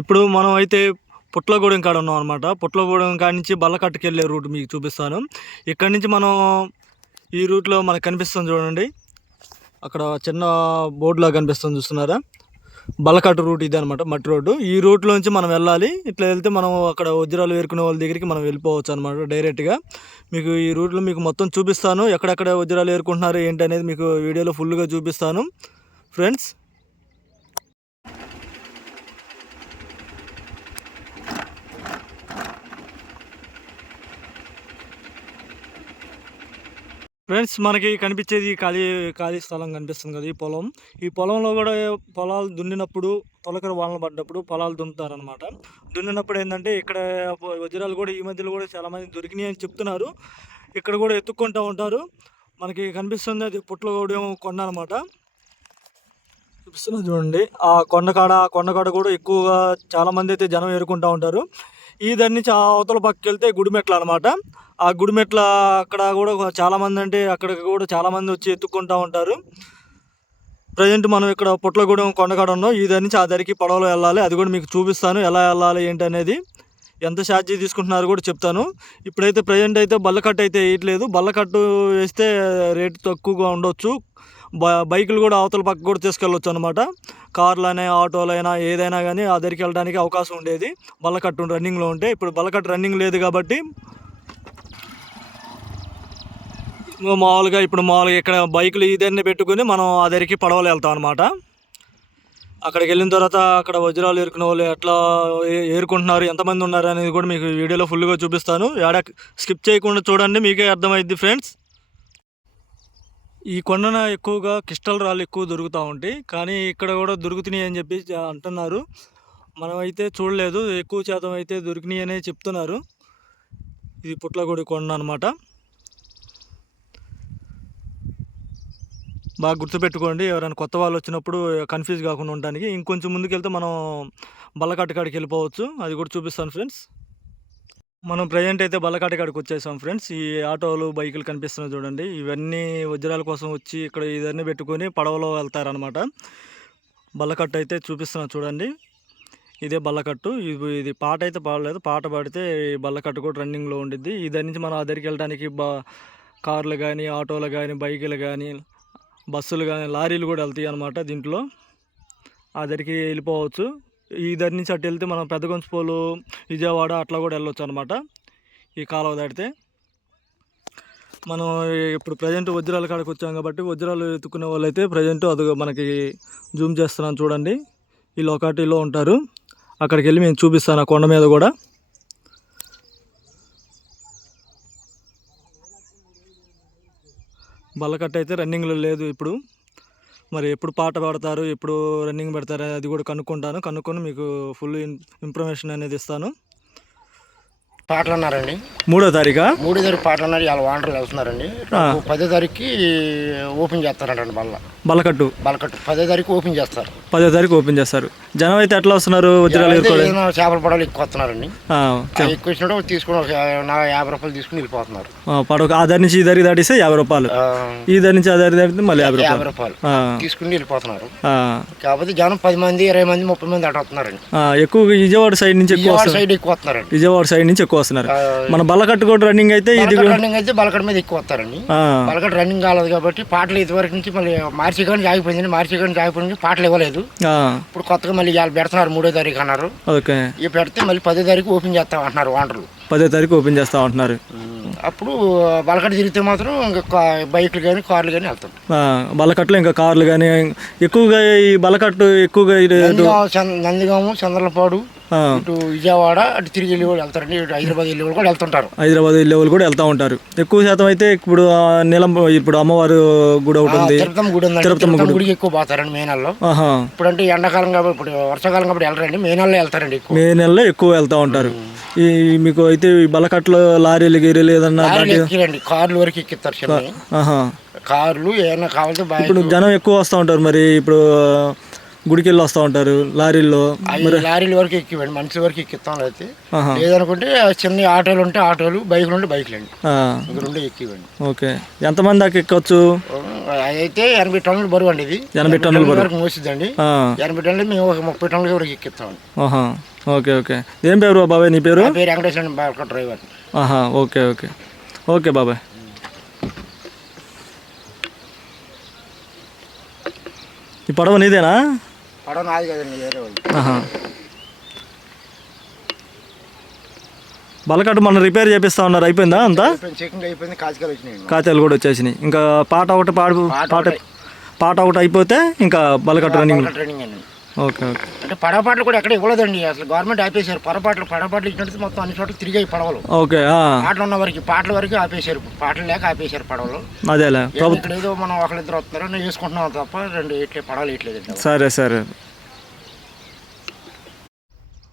ఇప్పుడు మనం అయితే పుట్లగూడెం కాడ ఉన్నాం అనమాట. పుట్లగూడెం కాడ నుంచి బల్లకట్టుకెళ్ళే రూట్ మీకు చూపిస్తాను. ఇక్కడి నుంచి మనం ఈ రూట్‌లో మనకు కనిపిస్తుంది చూడండి. అక్కడ చిన్న బోర్డ్‌లాగా కనిపిస్తుంది చూస్తున్నారా? బల్లకట్టు రూట్ ఇదనమాట, మట్టి రోడ్డు. ఈ రూట్‌లోంచి మనం వెళ్ళాలి. ఇట్లా వెళ్తే మనం అక్కడ వజ్రాలు ఏరుకునే వాళ్ళ దగ్గరికి మనం వెళ్ళిపోవచ్చు అనమాట డైరెక్ట్‌గా. మీకు ఈ రూట్‌లో మీకు మొత్తం చూపిస్తాను. ఎక్కడెక్కడ వజ్రాలు ఏరుకుంటున్నారు ఏంటనేది మీకు వీడియోలో ఫుల్‌గా చూపిస్తాను ఫ్రెండ్స్. ఫ్రెండ్స్, మనకి కనిపించేది ఖాళీ ఖాళీ స్థలం కనిపిస్తుంది కదా, ఈ పొలం. ఈ పొలంలో కూడా పొలాలు దున్నినప్పుడు, తొలకరి వానలు పడ్డప్పుడు పొలాలు దున్నుతారనమాట. దున్నినప్పుడు ఏంటంటే ఇక్కడ వజ్రాలు కూడా ఈ మధ్యలో కూడా చాలామంది దొరికినాయి అని చెప్తున్నారు. ఇక్కడ కూడా ఎత్తుక్కుంటూ ఉంటారు. మనకి కనిపిస్తుంది అది పుట్లగూడెం కొండ అనమాట. చూపిస్తున్నా చూడండి. ఆ కొండకాడ కూడా ఎక్కువగా చాలామంది అయితే జనం ఏరుకుంటూ ఉంటారు. ఈ దాని నుంచి ఆ అవతల పక్కకి వెళ్తే గుడిమెట్ల అనమాట. ఆ గుడిమెట్ల అక్కడ కూడా చాలామంది, అంటే అక్కడికి కూడా చాలామంది వచ్చి ఎత్తుక్కుంటూ ఉంటారు. ప్రజెంట్ మనం ఇక్కడ పుట్లగూడెం కొండకాడ ఉన్నాం. ఈ దాని నుంచి ఆ దారికి పడవలో వెళ్ళాలి. అది కూడా మీకు చూపిస్తాను ఎలా వెళ్ళాలి ఏంటి అనేది, ఎంత ఛార్జీ తీసుకుంటున్నారు కూడా చెప్తాను. ఇప్పుడైతే ప్రజెంట్ అయితే బల్లకట్టు అయితే వేయట్లేదు. బల్లకట్టు వేస్తే రేటు తక్కువగా ఉండొచ్చు. బైకులు కూడా అవతల పక్క కూడా తీసుకెళ్ళొచ్చు అనమాట. కార్లైనా ఆటోలైనా ఏదైనా కానీ ఆ దగ్గరికి వెళ్ళడానికి అవకాశం ఉండేది బల్లకట్టు రన్నింగ్లో ఉంటే. ఇప్పుడు బల్లకట్టు రన్నింగ్ లేదు కాబట్టి మామూలుగా ఇక్కడ బైకులు ఇదన్నీ పెట్టుకుని మనం ఆ దగ్గరికి పడవలు వెళ్తాం అనమాట. అక్కడికి వెళ్ళిన తర్వాత అక్కడ వజ్రాలు ఏరుకునే వాళ్ళు ఎట్లా ఏరుకుంటున్నారు, ఎంతమంది ఉన్నారు అనేది కూడా మీకు వీడియోలో ఫుల్గా చూపిస్తాను. ఏడా స్కిప్ చేయకుండా చూడండి, మీకే అర్థమైద్ది ఫ్రెండ్స్. ఈ కొండన ఎక్కువగా క్రిస్టల్ రాళ్ళు ఎక్కువ దొరుకుతూ ఉంటాయి, కానీ ఇక్కడ కూడా దొరుకుతున్నాయి అని చెప్పి అంటున్నారు. మనం అయితే చూడలేదు. ఎక్కువ శాతం అయితే దొరికినాయి అనే చెప్తున్నారు. ఇది పుట్లగూడి కొండ అనమాట. బాగా గుర్తుపెట్టుకోండి, ఎవరైనా కొత్త వాళ్ళు వచ్చినప్పుడు కన్ఫ్యూజ్ కాకుండా ఉండడానికి. ఇంకొంచెం ముందుకెళ్తే మనం బల్లకట్టు కాడికి వెళ్ళిపోవచ్చు. అది కూడా చూపిస్తాను ఫ్రెండ్స్. మనం ప్రజెంట్ అయితే బల్లకట్టు కాడికి వచ్చేసాం ఫ్రెండ్స్. ఈ ఆటోలు బైకులు కనిపిస్తున్నాయి చూడండి. ఇవన్నీ వజ్రాల కోసం వచ్చి ఇక్కడ ఇవన్నీ పెట్టుకొని పడవలో వెళ్తారనమాట. బల్లకట్టు అయితే చూపిస్తున్నాను చూడండి. ఇదే బల్లకట్టు. ఇది పాట అయితే పాడలేదు. పాట పాడితే బల్లకట్టు కూడా రన్నింగ్లో ఉండిద్ది. ఈ దాని నుంచి మనం ఆ దగ్గరికి వెళ్ళడానికి కార్లు కానీ, ఆటోలు కానీ, బైకులు కానీ, బస్సులు కానీ, లారీలు కూడా వెళ్తాయి అన్నమాట. దీంట్లో ఆ దగ్గరికి వెళ్ళిపోవచ్చు. ఈ దారి నుంచి అటు వెళ్తే మనం పెద్దగొంచుపోలు, విజయవాడ అట్లా కూడా వెళ్ళొచ్చు అనమాట. ఈ కాలువ దాటితే మనం ఇప్పుడు ప్రజెంట్ వజ్రాల కాడికి వచ్చాం కాబట్టి వజ్రాలు ఎత్తుకునే వాళ్ళు అయితే ప్రజెంట్ అది మనకి జూమ్ చేస్తున్నాను చూడండి. ఈ లొకాలిటీలో ఉంటారు. అక్కడికి వెళ్ళి మేము చూపిస్తాను ఆ కొండ మీద కూడా. బల్లకట్టు అయితే రన్నింగ్లో లేదు ఇప్పుడు. మరి ఎప్పుడు పాట పాడతారు, ఎప్పుడు రన్నింగ్ పెడతారు అది కూడా కనుక్కొని మీకు ఫుల్ ఇన్ఫర్మేషన్ అనేది ఇస్తాను. పాటలు అన్నారండి. 3వ తారీఖు 3వ తారీఖు పాటలు అన్నారు. వాళ్ళ వాండర్లు వెళ్తున్నారండి. 10వ తారీఖుకి ఓపెన్ చేస్తారంటండి. బల్లకట్టు 10వ తారీఖు ఓపెన్ చేస్తారు. 10వ తారీఖు ఓపెన్ చేస్తారు. జనం అయితే ఎట్లా వస్తున్నారు? చేపల పడవలు ఎక్కువ వస్తున్నారండి. ఎక్కువ వచ్చినట్టు తీసుకుని 50 రూపాయలు తీసుకుని వెళ్ళిపోతున్నారు. పడవ ఆ దారి నుంచి ఈ దారి దాటిస్తే 50 రూపాయలు, ఈ దారి నుంచి ఆ దారి దాటితే మళ్ళీ 50 రూపాయలు తీసుకుని వెళ్ళిపోతున్నారు. కాకపోతే జనం 10 మంది 20 మంది 30 మంది అటు వస్తున్నారండి. ఎక్కువ విజయవాడ సైడ్ నుంచి ఎక్కువ వస్తున్నారండి. విజయవాడ సైడ్ నుంచి ఎక్కువ వస్తున్నారు. మన బల్లకట్టు కూడా రన్నింగ్ అయితే రన్నింగ్ అయితే బల్లకట్టు మీద ఎక్కువ వస్తారండి. బల్లకట్టు రన్నింగ్ కాలేదు కాబట్టి పాటలు ఇదివరకు నుంచి మళ్ళీ మార్చి కానీ ఆగిపోయింది. పాటలు ఇవ్వలేదు. ఇప్పుడు కొత్తగా మళ్ళీ వాళ్ళు పెడుతున్నారు. 3వ తారీఖు అన్నారు. ఇక పెడితే మళ్ళీ 10వ తారీఖు ఓపెన్ చేస్తాం అంటున్నారు వాండర్లు. 10వ తారీఖు ఓపెన్ చేస్తా ఉంటున్నారు. అప్పుడు బల్లకట్టు తిరిగితే మాత్రం ఇంకా బైకులు కానీ కార్లు కానీ వెళ్తాం. బల్లకట్టులో ఇంకా కార్లు కానీ ఎక్కువగా ఈ బల్లకట్టు ఎక్కువగా నందిగాము, చంద్రలపాడు, ఇటు విజయవాడ అటు తిరిగి వెళ్ళి వాళ్ళు వెళ్తారండి. ఇటు హైదరాబాద్ వెళ్ళి కూడా వెళ్తుంటారు. హైదరాబాద్ వెళ్ళే వాళ్ళు కూడా వెళ్తూ ఉంటారు. ఎక్కువ శాతం అయితే ఇప్పుడు ఇప్పుడు అమ్మవారు గుడి ఒకటి ఉంది, తిరుపతమ్మ గుడికి ఎక్కువ పోతారండి మే నెలలో. ఇప్పుడు అంటే ఎండాకాలం కాబట్టి, ఇప్పుడు వర్షాకాలం కాబట్టి వెళ్ళరండి. మే నెలలో వెళ్తారండి. మే నెలలో ఎక్కువ వెళ్తూ ఉంటారు. ఈ మీకు అయితే బల్లకట్లో లారీలు గీరీలు ఏదన్నా కార్లు వరకు ఎక్కిస్తారు. కార్లు ఏమైనా కావాలంటే ఇప్పుడు జనం ఎక్కువ వస్తూ ఉంటారు. మరి ఇప్పుడు గుడికి వెళ్ళి వస్తూ ఉంటారు లారీల్లో. లారీల వరకు ఎక్కివ్వండి, మనుషుల వరకు ఎక్కిస్తాం. అయితే లేదనుకుంటే చిన్న ఆటోలు ఉంటే ఆటోలు, బైకులు ఉంటే బైకులు అండి, ఇంక రెండు ఎక్కివ్వండి. ఓకే, ఎంతమంది దాకా ఎక్కొచ్చు? అయితే 80 టన్నులు బరువు అండి. ఇది 80 టన్నుల వరకు మోసిద్దండి. 80 టన్నులు మేము ఒక 30 టన్నుల వరకు ఎక్కిస్తామండి. Okay okay. ఏం పేరు బాబాయ్ నీ పేరు? పేరు వెంకటేశ్వర బాలక డ్రైవర్. ఓకే ఓకే ఓకే బాబాయ్. ఈ పడవ నీదేనా? పడవ నాది కదండి, వేరే వాళ్ళు. బలకట్టు మనం రిపేర్ చేపిస్తా ఉన్నారు, అయిపోయిందా అంతా? చెకింగ్ అయిపోయింది, కాగితాలు వచ్చినాయి, కాగితాలు కూడా వచ్చేసినాయి. ఇంకా పాట ఒకటి అయిపోతే ఇంకా బలకట్టు రన్నింగ్. Okay okay. అంటే పడవపాట్లు కూడా ఎక్కడ ఇవ్వలేదండి, అసలు గవర్నమెంట్ ఆపేశారు. పడవపాట్లు ఇచ్చినట్టు మొత్తం అన్ని చోట్ల తిరిగాయి పడవలు. ఓకే. పాటలు ఉన్న వరకు, పాటల వరకు ఆపేశారు, పాటలు లేక ఆపేశారు పడవలు. అదేలే, ఇక్కడ ఏదో మనం ఒకళ్ళిద్దరు వస్తున్నారు, నేను వేసుకుంటున్నాం తప్ప పడవలు ఇట్లేదు. సరే సరే.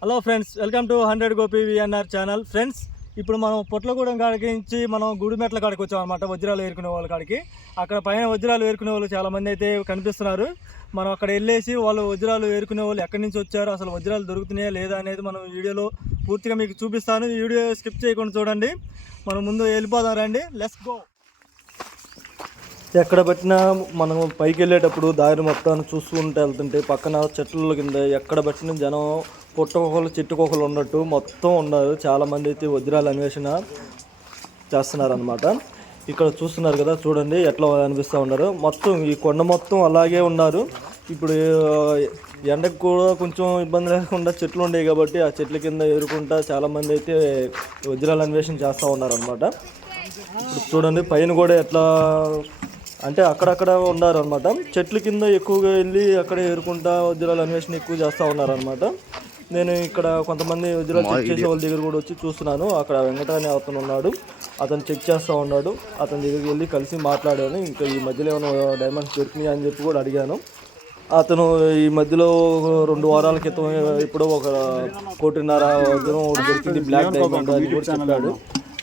Hello friends, welcome to 100 Gopi VNR channel. Friends, ఇప్పుడు మనం పొట్లగూడెం కాడికి నుంచి మనం గుడిమెట్ల కాడికి వచ్చాం అనమాట, వజ్రాలు ఏరుకునే వాళ్ళ కాడికి. అక్కడ పైన వజ్రాలు ఏరుకునే వాళ్ళు చాలామంది అయితే కనిపిస్తున్నారు. మనం అక్కడ వెళ్ళేసి వాళ్ళు వజ్రాలు ఏరుకునే వాళ్ళు ఎక్కడి నుంచి వచ్చారు, అసలు వజ్రాలు దొరుకుతున్నాయా లేదా అనేది మనం వీడియోలో పూర్తిగా మీకు చూపిస్తాను. ఈ వీడియో స్కిప్ చేయకుండా చూడండి. మనం ముందు వెళ్ళిపోదాం రండి, లెట్స్ గో. ఎక్కడ పట్టినా మనం పైకి వెళ్ళేటప్పుడు దారి మొత్తాన్ని చూసుకుంటూ వెళ్తుంటే పక్కన చెట్ల కింద ఎక్కడ పట్టిన జనం పుట్టకొకలు చెట్టుకొకలు ఉన్నట్టు మొత్తం ఉన్నారు. చాలామంది అయితే వజ్రాల అన్వేషణ చేస్తున్నారనమాట. ఇక్కడ చూస్తున్నారు కదా, చూడండి ఎట్లా అనిపిస్తూ ఉన్నారు. మొత్తం ఈ కొండ మొత్తం అలాగే ఉన్నారు. ఇప్పుడు ఎండకు కూడా కొంచెం ఇబ్బంది లేకుండా చెట్లు ఉండేవి కాబట్టి ఆ చెట్ల కింద ఏరుకుంటా చాలామంది అయితే వజ్రాల అన్వేషణ చేస్తూ ఉన్నారనమాట. ఇప్పుడు చూడండి పైన కూడా ఎట్లా అంటే అక్కడక్కడ ఉన్నారనమాట. చెట్ల కింద ఎక్కువగా వెళ్ళి అక్కడ ఏరుకుంటా వజ్రాల అన్వేషణ ఎక్కువ చేస్తూ ఉన్నారనమాట. నేను ఇక్కడ కొంతమంది వజ్రాలు చెక్ చేసే వాళ్ళ దగ్గర కూడా వచ్చి చూస్తున్నాను. అక్కడ వెంకట అనే అతను ఉన్నాడు, అతను చెక్ చేస్తూ ఉన్నాడు. అతని దగ్గరికి వెళ్ళి కలిసి మాట్లాడాను. ఇంకా ఈ మధ్యలో ఏమైనా డైమండ్స్ దొరికినాయి అని చెప్పి కూడా అడిగాను. అతను ఈ మధ్యలో 2 వారాల క్రితం ఇప్పుడు ఒక 1.5 వజ్రం దొరికింది, బ్లాక్ డైమండ్ అని కూడా చెప్పాడు.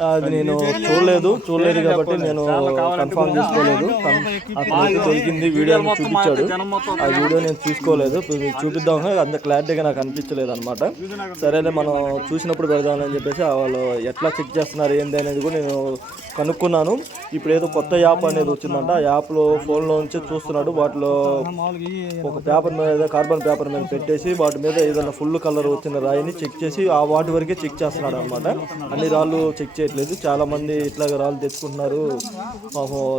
అది నేను చూడలేదు కాబట్టి నేను కన్ఫర్మ్ చేసుకోలేదు. అతను దొరికింది, వీడియోని చూపించాడు. ఆ వీడియో నేను చూసుకోలేదు, మీకు చూపిద్దాం అంత క్లారిటీగా నాకు అనిపించలేదు అనమాట. సరేలే మనం చూసినప్పుడు పెడదామని చెప్పేసి వాళ్ళు ఎట్లా చెక్ చేస్తున్నారు ఏంది అనేది కూడా నేను కనుక్కున్నాను. ఇప్పుడు ఏదో కొత్త యాప్ అనేది వచ్చిందంట, ఆ యాప్లో ఫోన్లో నుంచి చూస్తున్నాడు. వాటిలో ఒక పేపర్ మీద, కార్బన్ పేపర్ మీద పెట్టేసి వాటి మీద ఏదైనా ఫుల్ కలర్ వచ్చిన రాయిని చెక్ చేసి ఆ వాటి వరకే చెక్ చేస్తున్నాడు అనమాట. అన్ని రాళ్ళు చెక్ చేయట్లేదు. చాలామంది ఇట్లాగ రాళ్ళు తెచ్చుకుంటున్నారు,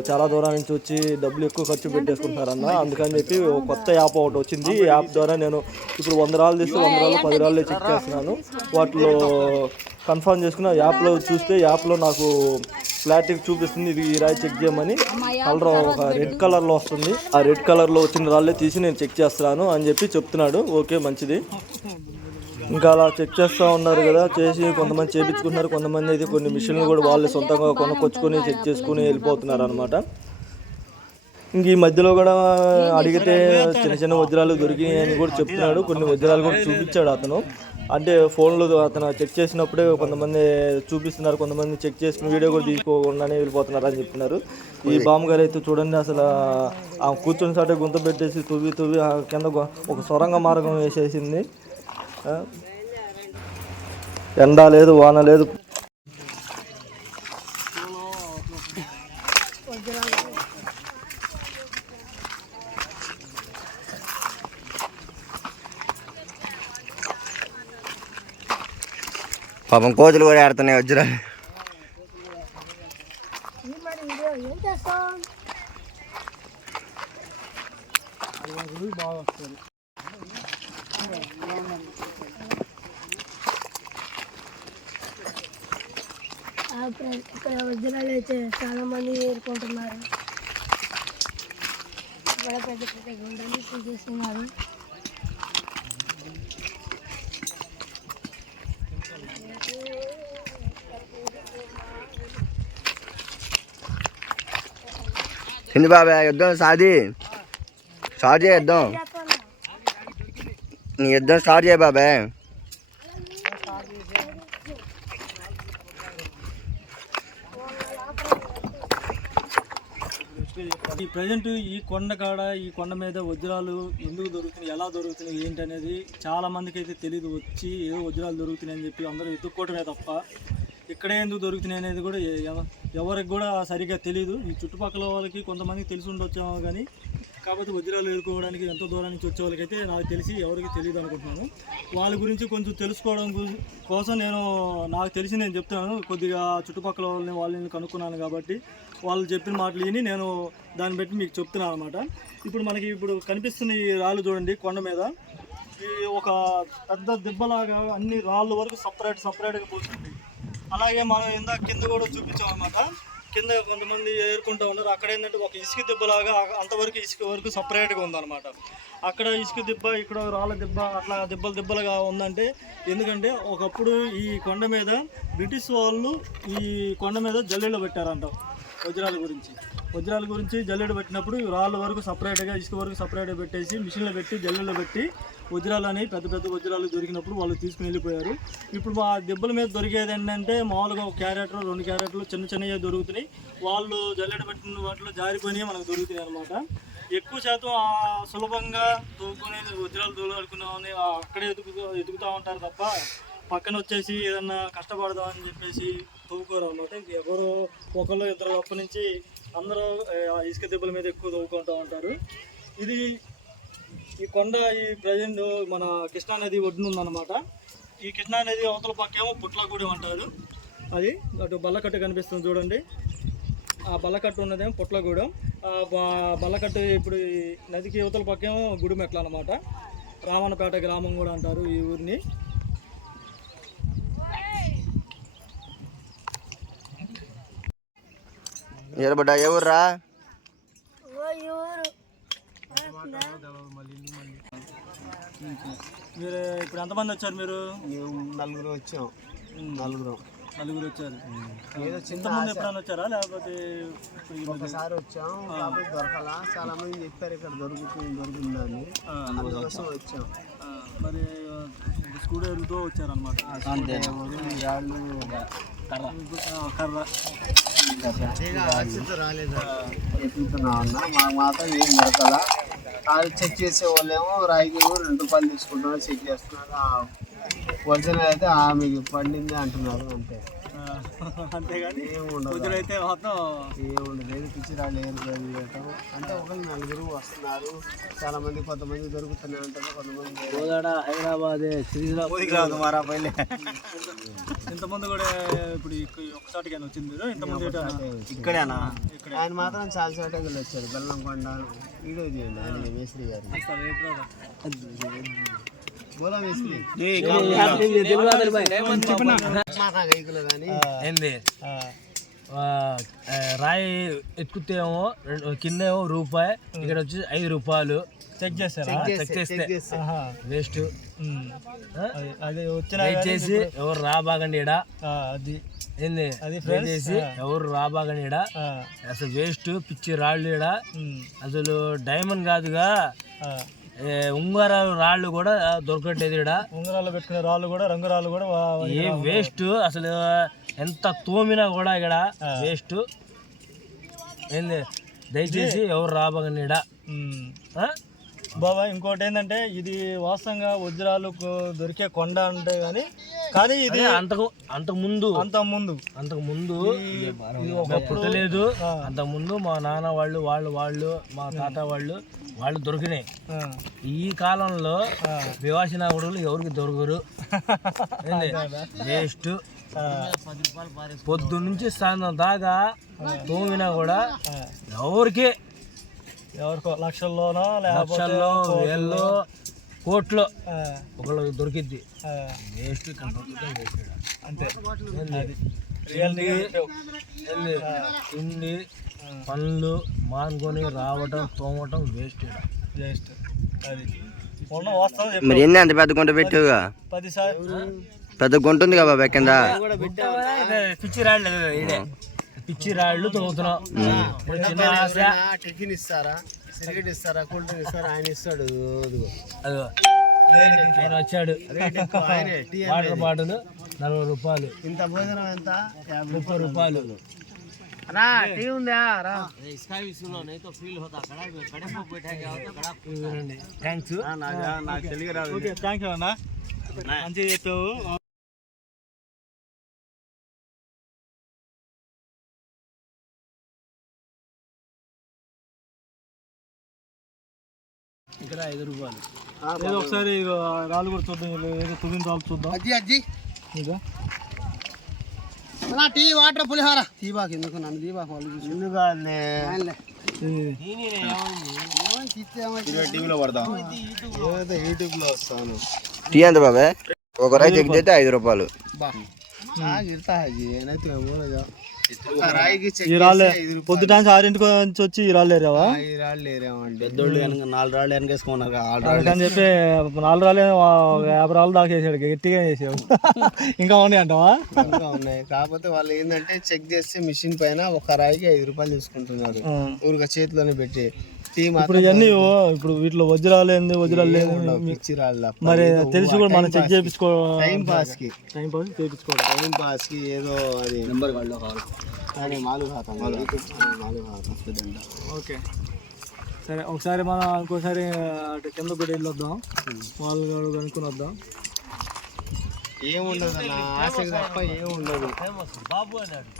చాలా దూరం నుంచి వచ్చి డబ్బులు ఎక్కువ ఖర్చు పెట్టేసుకుంటున్నారన్న. అందుకని చెప్పి కొత్త యాప్ ఒకటి వచ్చింది. ఈ యాప్ ద్వారా నేను ఇప్పుడు 100 రాళ్ళు తీస్తే 100 రాళ్ళు 10 రాళ్ళే చెక్ చేస్తున్నాను. వాటిలో కన్ఫర్మ్ చేసుకున్న యాప్లో చూస్తే యాప్లో నాకు ఫ్లాట్కి చూపిస్తుంది, ఇది ఈ రాయి చెక్ చేయమని. కలర్ ఒక రెడ్ కలర్లో వస్తుంది. ఆ రెడ్ కలర్లో వచ్చిన రాళ్ళే తీసి నేను చెక్ చేస్తున్నాను అని చెప్పి చెప్తున్నాడు. ఓకే, మంచిది. ఇంకా అలా చెక్ చేస్తూ ఉన్నారు కదా, చేసి కొంతమంది చేయించుకుంటున్నారు, కొంతమంది అయితే కొన్ని మిషన్లు కూడా వాళ్ళే సొంతంగా కొనుక్కొచ్చుకొని చెక్ చేసుకుని వెళ్ళిపోతున్నారు అనమాట. ఇంక ఈ మధ్యలో కూడా అడిగితే చిన్న చిన్న వజ్రాలు దొరికినాయి అని కూడా చెప్తున్నాడు. కొన్ని వజ్రాలు కూడా చూపించాడు అతను. అంటే ఫోన్లో అతను చెక్ చేసినప్పుడే కొంతమంది చూపిస్తున్నారు, కొంతమంది చెక్ చేసుకుని వీడియో కూడా తీసుకోకుండానే వెళ్ళిపోతున్నారు అని చెప్తున్నారు. ఈ బామ్మగారు అయితే చూడండి, అసలు ఆ కూర్చొని సాటే గుంత పెట్టేసి తువ్వి ఆ కింద ఒక సొరంగ మార్గం వేసేసింది. ఎండ లేదు, వాన లేదు. పాపం కోతులు కూడా ఆడుతున్నాయి వజ్రాలు. ఇక్కడ వజ్రాలు అయితే చాలా మంది ఏరుకుంటున్నారు. ఇక్కడ పెద్ద పెద్ద గుండెలు తీసేస్తున్నారు. హిందీ బాబా యుద్ధం స్టార్ట్ చేయ యుద్ధం. నీ యుద్ధం స్టార్ట్ చేయ బాబా. ఈ ప్రజెంట్ ఈ కొండ కాడ ఈ కొండ మీద వజ్రాలు ఎందుకు దొరుకుతున్నాయి, ఎలా దొరుకుతున్నాయి ఏంటి అనేది చాలా మందికి అయితే తెలియదు. వచ్చి ఏదో వజ్రాలు దొరుకుతున్నాయి అని చెప్పి అందరూ ఎత్తుక్కోవటమే తప్ప ఇక్కడే ఎందుకు దొరుకుతున్నాయి అనేది కూడా ఎవరికి కూడా సరిగ్గా తెలియదు. ఈ చుట్టుపక్కల వాళ్ళకి కొంతమందికి తెలిసి ఉండొచ్చామో కానీ కాకపోతే వజ్రాలు ఎదుర్కోవడానికి ఎంతో దూరం నుంచి వచ్చే వాళ్ళకైతే నాకు తెలిసి ఎవరికి తెలియదు అనుకుంటున్నాను. వాళ్ళ గురించి కొంచెం తెలుసుకోవడం కోసం నాకు తెలిసి నేను చెప్తున్నాను. కొద్దిగా చుట్టుపక్కల వాళ్ళని కనుక్కున్నాను కాబట్టి వాళ్ళు చెప్పిన మాటలు విని నేను దాన్ని బట్టి మీకు చెప్తున్నాను అనమాట. ఇప్పుడు కనిపిస్తున్న ఈ రాళ్ళు చూడండి, కొండ మీద ఈ ఒక పెద్ద దిబ్బలాగా అన్ని రాళ్ళు వరకు సపరేట్గా పోతుంది. అలాగే మనం ఇందాక కింద కూడా చూపించాం అనమాట. కింద కొంతమంది ఏరుకుంటూ ఉన్నారు. అక్కడ ఏంటంటే ఒక ఇసుక దిబ్బలాగా అంతవరకు ఇసుక వరకు సపరేట్గా ఉందన్నమాట. అక్కడ ఇసుక దిబ్బ, ఇక్కడ రాళ్ళ దిబ్బ, అట్లా దిబ్బలుగా ఉందంటే ఎందుకంటే ఒకప్పుడు ఈ కొండ మీద బ్రిటిష్ వాళ్ళు ఈ కొండ మీద జల్లెళ్ళు పెట్టారంట వజ్రాల గురించి జల్లెడు పెట్టినప్పుడు రాళ్ళ వరకు సపరేట్గా ఇసుక వరకు సపరేట్గా పెట్టేసి మిషన్లో పెట్టి జల్లెళ్ళు పెట్టి వజ్రాలు అనేవి పెద్ద వజ్రాలు దొరికినప్పుడు వాళ్ళు తీసుకుని వెళ్ళిపోయారు. ఇప్పుడు ఆ దెబ్బల మీద దొరికేది ఏంటంటే మామూలుగా 1 క్యారెట్ 2 క్యారెట్లు చిన్నవి దొరుకుతున్నాయి. వాళ్ళు జల్లెడ పెట్టిన వాటిలో జారిపోయినాయి మనకు దొరుకుతున్నాయి అనమాట. ఎక్కువ శాతం సులభంగా తోలుకునే వజ్రాలు తోలుకునే అక్కడే ఎదుగుతూ ఉంటారు తప్ప పక్కన వచ్చేసి ఏదన్నా కష్టపడదామని చెప్పేసి తవ్వుకోరు అనమాట. ఎవరు ఒకళ్ళు ఇద్దరు తప్ప నుంచి అందరూ ఇసుక దెబ్బల మీద ఎక్కువ తవ్వుకుంటూ ఉంటారు. ఈ కొండ ఈ ప్రజెంట్ మన కృష్ణానది ఒడ్డున ఉందన్నమాట. ఈ కృష్ణానది అవతల పక్కేమో పుట్లగూడెం అంటారు. అది అటు బల్లకట్టు కనిపిస్తుంది చూడండి. ఆ బల్లకట్టు ఉన్నదేమో పుట్లగూడెం. బల్లకట్టు ఇప్పుడు నదికి యువతల పక్కేమో గుడిమెట్ల అనమాట. రామన్నపేట గ్రామం కూడా అంటారు ఈ ఊరిని. ఏరబడ్డా ఏ ఊర్రా? మీరు ఇప్పుడు ఎంతమంది వచ్చారు? మీరు నలుగురు వచ్చాం. నలుగురు వచ్చారు. ఇంతమంది ఎప్పుడైనా వచ్చారా లేకపోతే ఒకసారి వచ్చాం కాబట్టి దొరకలా. చాలా మంది చెప్పారు ఇక్కడ దొరుకుతుందని, అందుకోసం వచ్చాం. మరి స్కూల్ ఎరుగుతూ వచ్చారనమాట. రాలేదా ఎత్తుతున్నా అన్న, మాకు మాత్రం ఏం దొరకలా. అది చెక్ చేసే వాళ్ళేమో రాయికి 2 రూపాయలు తీసుకుంటున్నారు, చెక్ చేస్తున్నారు. ఒరిజినల్ అయితే మీకు పండింది అంటున్నారు అంతే. అంతేగాని ఏముండదు, అయితే మాత్రం ఏముండదు. పిచ్చి రాళ్ళు ఏరుకోవటం అంటే ఒకళ్ళు 4 వస్తున్నారు. చాలా మంది కొంతమంది దొరుకుతున్నాయి అంటారు, కొంతమంది హైదరాబాద్ ఇంతమంది కూడా ఇప్పుడు ఒకసారిగా వచ్చింది. మీరు ఇంతమంది ఇక్కడేనా? ఆయన మాత్రం చాలా చోట వచ్చారు. బెల్లంకొండ వీడియో తీయండి ఆయన మేస్త్రి గారు. రాయి ఎక్కుతేమో కిందేమో రూపాయి, ఇక్కడ వచ్చి 5 రూపాయలు. చెక్ చేస్తారా? చెక్ చేస్తే వేస్ట్. అది దయచేసి ఎవరు రాబాగండి ఈడ. అది ఏంది అది దయచేసి ఎవరు రాబాగండి ఈడ. అసలు వేస్ట్ పిచ్చి రాళ్ళు ఈడ. అసలు డైమండ్ కాదుగా, ఉంగరాలు రాళ్ళు కూడా దొరకట్లేదు ఇక్కడ. ఉంగరాలు పెట్టుకునే రాళ్ళు కూడా, రంగు రాళ్ళు కూడా ఏ వేస్ట్. అసలు ఎంత తోమినా కూడా ఇక్కడ వేస్ట్. ఏంది దయచేసి ఎవరు రాబాగండి ఈడ. బాబా ఇంకోటి ఏంటంటే ఇది వాస్తవంగా వజ్రాలు దొరికే కొండ అంటే కానీ ఇది అంతకు ముందు లేదు. అంతకు ముందు మా నాన్న వాళ్ళు మా తాత వాళ్ళు దొరికినాయి. ఈ కాలంలో వివాసిన గుడులు ఎవరికి దొరకరు. వేస్ట్. పొద్దు నుంచి సాయంత్రం దాకా తోమినా కూడా ఎవరికో లక్షల్లోనో లక్షల్లో వేల్లో కోట్లో ఒకళ్ళు దొరికిద్ది. వేస్ట్ అంతే. తిండి పనులు మానుకొని రావటం తోమటం వేస్ట్. అది మరి ఎన్ని అంత పెద్ద గుంట పెట్టావుగా? 10 సార్లు పెద్ద గుంట ఉంది కదా బాబా కింద. పిచ్చి రాళ్ళు ఇదే పిచ్చి రాళ్ళు తోముతున్నాం. చిన్న ఆశ. టిఫిన్ ఇస్తారా, సిగరెట్ ఇస్తారా, కూల్ డ్రింక్ ఇస్తారా? ఆయన ఇస్తాడు. అదిగో ఆయన వచ్చాడు. వాటర్ బాటిల్ 40 రూపాయలు. ఇంత భోజనం ఎంత? 30 రూపాయలు. రా టీ ఉందా రా థ్యాంక్స్. నాకు తెలుగు రాదు. ఓకే థ్యాంక్ యూ అన్న, మంచిగా చెప్పావు. ఇక్కడ 5 రూపాయలు. ఏదో ఒకసారి రాళ్ళు కూడా చూద్దాం, ఏదో తుదిన రాళ్ళు చూద్దాం. అజ్జి ఇదా టీ వాటర్ పులిహోర తీబాకు ఎందుకు నన్ను తీబాకు వాళ్ళు టీవీలో పడదాం, యూట్యూబ్ లో వస్తాను. టీ ఎంత బాబాయ్? ఒక రాయి చెక్ చేస్తే 5 రూపాయలు. ఈ రాళ్ళే పొద్దుటానికి 6 నుంచి వచ్చి ఈ రాళ్ళు ఏరావా? ఈ రాళ్ళు ఏరామండి, పెద్దోళ్ళు 4 రాళ్ళు వెనకేసుకున్నారు. అని చెప్పి 4 రాళ్ళు 50 రాళ్ళు దాకా వేసాడు, గట్టిగా వేసావు. ఇంకా ఉన్నాయి అంటావా? ఇంకా ఉన్నాయి, కాకపోతే వాళ్ళు ఏంటంటే చెక్ చేస్తే మిషన్ పైన ఒక రాయికి 5 రూపాయలు తీసుకుంటున్నారు, ఊరిక చేతిలోనే పెట్టి. టీ ఇప్పుడు ఇవన్నీ ఇప్పుడు వీటిలో వజ్రాలు ఏంది, వజ్రాలు లేదు, మిర్చి రాళ్ళు మరి తెలిసి కూడా మనం చెక్ చేయించుకో, టైం పాస్ కి చేయించుకోవడం. టైం పాస్ కి ఏదో అది నెంబర్ వాళ్ళు కావాలి మాలు ఖాతా ఓకే సరే, ఒకసారి మనం ఇంకోసారి అటు కింద కూడా వెళ్ళొద్దాం, వాళ్ళు కనుక్కొని వద్దాం. ఏముండదు అన్న, ఆశకి తప్ప ఏముండదు. బాబు అన్నాడు.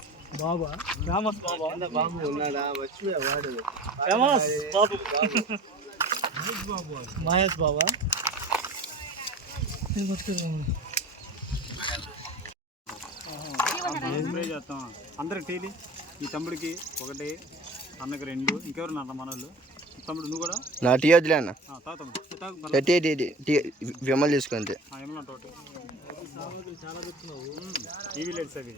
బాబా ఫేమస్ బాబా, బాబు ఉన్నాడా? వచ్చిపోయా వాడు ఫేమస్ బాబు మహేష్ బాబా. స్ప్రే చేస్తాం అందరికి టీలి. ఈ తమ్ముడికి 1, అన్నకి 2, ఇంకెవరు నా మనోళ్ళు. తమ్ముడు నువ్వు కూడా నా టీ వద్దులే అన్న, తాగు తమ్ముడు, తాగు టీ టీ టీ విమల్ తీసుకుంటే. ఏమన్నా తోటి టీవీ లైట్స్ అవి.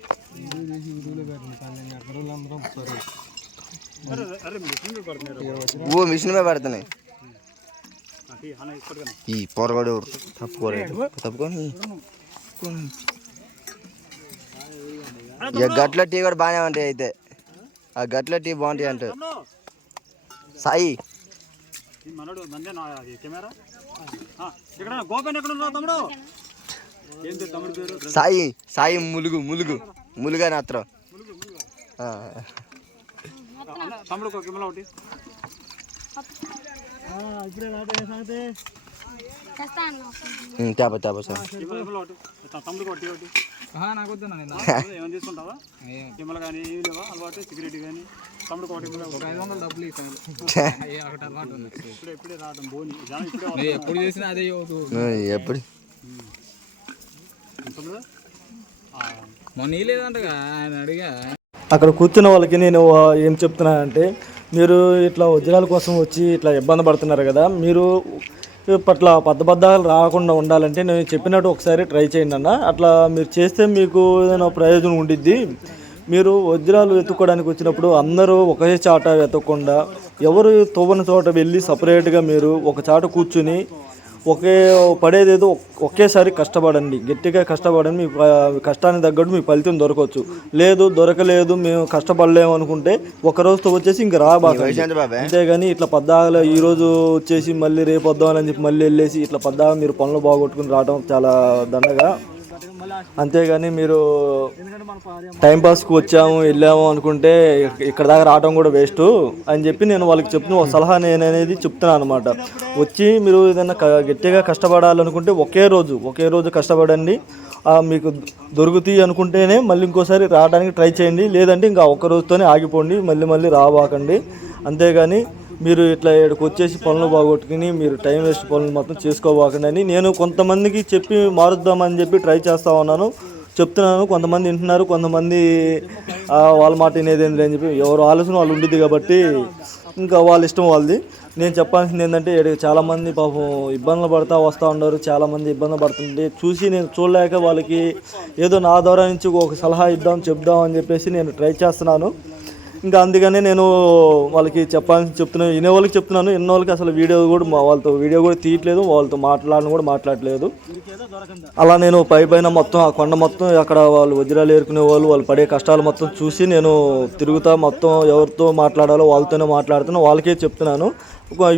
అరే మిషన్ పడుతున్నారు, ఓ మిషన్ మీద పడుతున్నాయి. ఈ పొరగడు తప్పుకొని ఇక గట్ల టీ కూడా బాగానే ఉంటాయి. అయితే ఆ గట్ల టీ బాగుంటాయి అంటారు. సాయి మనోడు మందే అది కెమెరా ఇక్కడ గోపెన్ ఎక్కడ ఉన్నావు తమ్ముడు? ఏంటి తమ్ముడు పేరు? సాయి సాయి ములుగు ములుగు ములుగా అత్ర తమ్ముడు ఒక కెమెరా ఒకటి తేప తేప సార్. కెమెరా ఒకటి తమ్ముడికి ఒకటి ఒకటి ఏమైనా తీసుకుంటావా? కెమెరా కానీ ఏమి లేవా అలవాటు? సిగరెట్ కానీ తమ్ముడికి ఒకటి డబ్బులు ఇప్పుడే రావడం బోని ఎప్పుడు చేసినా అదే ఎప్పుడు మొన్న లేదంటగా ఆయన అడిగా. అక్కడ కూర్చున్న వాళ్ళకి నేను ఏం చెప్తున్నానంటే, మీరు ఇట్లా వజ్రాల కోసం వచ్చి ఇట్లా ఇబ్బంది పడుతున్నారు కదా, మీరు పట్ల పద్ధబద్ధాలు రాకుండా ఉండాలంటే నేను చెప్పినట్టు ఒకసారి ట్రై చేయండి అన్న. అట్లా మీరు చేస్తే మీకు ఏదైనా ప్రయోజనం ఉండిద్ది. మీరు వజ్రాలు వెతుక్కోవడానికి వచ్చినప్పుడు అందరూ ఒకే చాట వెతకకుండా ఎవరు తవ్వని చోట వెళ్ళి సపరేట్గా మీరు ఒక చాట కూర్చుని పడేదేదో ఒకేసారి కష్టపడండి, గట్టిగా కష్టపడండి. మీ కష్టానికి తగ్గట్టు మీ ఫలితం దొరకవచ్చు. లేదు దొరకలేదు, మేము కష్టపడలేము అనుకుంటే ఒక రోజుతో వచ్చేసి ఇంక రాబాకండి. అంతేగాని ఇట్లా పద్దాగా ఈరోజు వచ్చేసి మళ్ళీ రేపు వద్దామని చెప్పి మళ్ళీ వెళ్ళేసి ఇట్లా పద్దాగా మీరు పనులు బాగొట్టుకుని రావడం చాలా దండగా. అంతేగాని మీరు టైంపాస్కి వచ్చాము వెళ్ళాము అనుకుంటే ఇక్కడ దాకా రావడం కూడా వేస్ట్ అని చెప్పి నేను వాళ్ళకి చెప్తున్న ఒక సలహా నేను అనేది చెప్తున్నాను అనమాట. వచ్చి మీరు ఏదైనా గట్టిగా కష్టపడాలనుకుంటే ఒకే రోజు కష్టపడండి. మీకు దొరుకుతాయి అనుకుంటేనే మళ్ళీ ఇంకోసారి రావడానికి ట్రై చేయండి. లేదంటే ఇంకా ఒక్క రోజుతోనే ఆగిపోండి, మళ్ళీ రాబాకండి. అంతేగాని మీరు ఇట్లా ఇక్కడికి వచ్చేసి పనులు బాగొట్టుకుని మీరు టైం వేస్ట్ పనులు మొత్తం చేసుకోబాకండి అని నేను కొంతమందికి చెప్పి మారుద్దామని చెప్పి ట్రై చేస్తూ ఉన్నాను, చెప్తున్నాను. కొంతమంది వింటున్నారు, కొంతమంది వాళ్ళ మాట వినేది ఏంటి అని చెప్పి ఎవరు ఆలోచన వాళ్ళు ఉండిద్ది కాబట్టి ఇంకా వాళ్ళ ఇష్టం వాళ్ళది. నేను చెప్పాల్సింది ఏంటంటే చాలామంది పాపం ఇబ్బందులు పడుతూ వస్తూ ఉన్నారు. చాలామంది ఇబ్బంది పడుతుంటే చూసి నేను చూడలేక వాళ్ళకి ఏదో నా ద్వారా నుంచి ఒక సలహా చెప్దాం అని చెప్పేసి నేను ట్రై చేస్తున్నాను. ఇంకా అందుకనే నేను వాళ్ళకి చెప్తున్నాను, వినేవాళ్ళకి చెప్తున్నాను. వాళ్ళకి అసలు వాళ్ళతో వీడియో కూడా తీయట్లేదు, వాళ్ళతో మాట్లాడట్లేదు. అలా నేను పైన మొత్తం ఆ కొండ మొత్తం అక్కడ వాళ్ళు వజ్రాలు ఏరుకునే వాళ్ళు పడే కష్టాలు మొత్తం చూసి నేను తిరుగుతా మొత్తం ఎవరితో మాట్లాడాలో వాళ్ళతోనే మాట్లాడుతున్నా. వాళ్ళకే చెప్తున్నాను,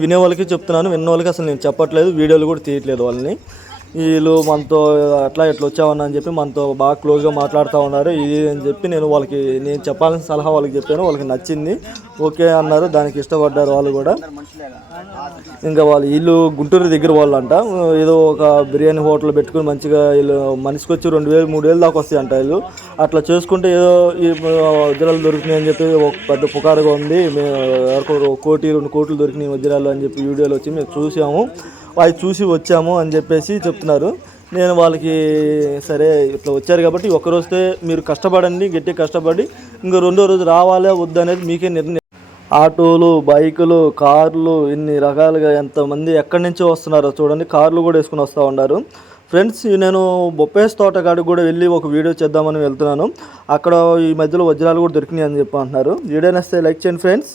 వినేవాళ్ళకి చెప్తున్నాను. విన్నవాళ్ళకి అసలు నేను చెప్పట్లేదు, వీడియోలు కూడా తీయట్లేదు వాళ్ళని. వీళ్ళు మనతో అట్లా ఇట్లా వచ్చామని అని చెప్పి మనతో బాగా క్లోజ్గా మాట్లాడుతూ ఉన్నారు. ఇది అని చెప్పి నేను చెప్పాల్సిన సలహా వాళ్ళకి చెప్పాను. వాళ్ళకి నచ్చింది, ఓకే అన్నారు, దానికి ఇష్టపడ్డారు వాళ్ళు కూడా. ఇంకా వీళ్ళు గుంటూరు దగ్గర వాళ్ళు అంట. ఏదో ఒక బిర్యానీ హోటల్ పెట్టుకుని మంచిగా వీళ్ళు మనిషికి వచ్చి 2,000-3,000 దాకా వస్తాయి అంట. వీళ్ళు అట్లా చేసుకుంటే ఏదో ఈ వజ్రాలు దొరికినాయి అని చెప్పి ఒక పెద్ద పుకారుగా ఉంది. మేము 1 కోటి 2 కోట్లు దొరికినాయి వజ్రాలు అని చెప్పి వీడియోలు వచ్చి మేము చూసాము, అవి చూసి వచ్చాము అని చెప్పేసి చెప్తున్నారు. నేను వాళ్ళకి సరే ఇట్లా వచ్చారు కాబట్టి ఒకరోజు వస్తే మీరు కష్టపడండి, గట్టిగా కష్టపడి ఇంకా 2వ రోజు రావాలా వద్దు అనేది మీకే నిర్ణయం. ఆటోలు, బైకులు, కార్లు, ఇన్ని రకాలుగా ఎంతమంది ఎక్కడి నుంచో వస్తున్నారో చూడండి. కార్లు కూడా వేసుకుని వస్తూ ఉన్నారు. ఫ్రెండ్స్, నేను బొప్పేస్ తోట కాడికి కూడా వెళ్ళి ఒక వీడియో చేద్దామని వెళ్తున్నాను. అక్కడ ఈ మధ్యలో వజ్రాలు కూడా దొరికినాయి అని చెప్పి అంటున్నారు. వీడియో నచ్చితే లైక్ చేయండి ఫ్రెండ్స్.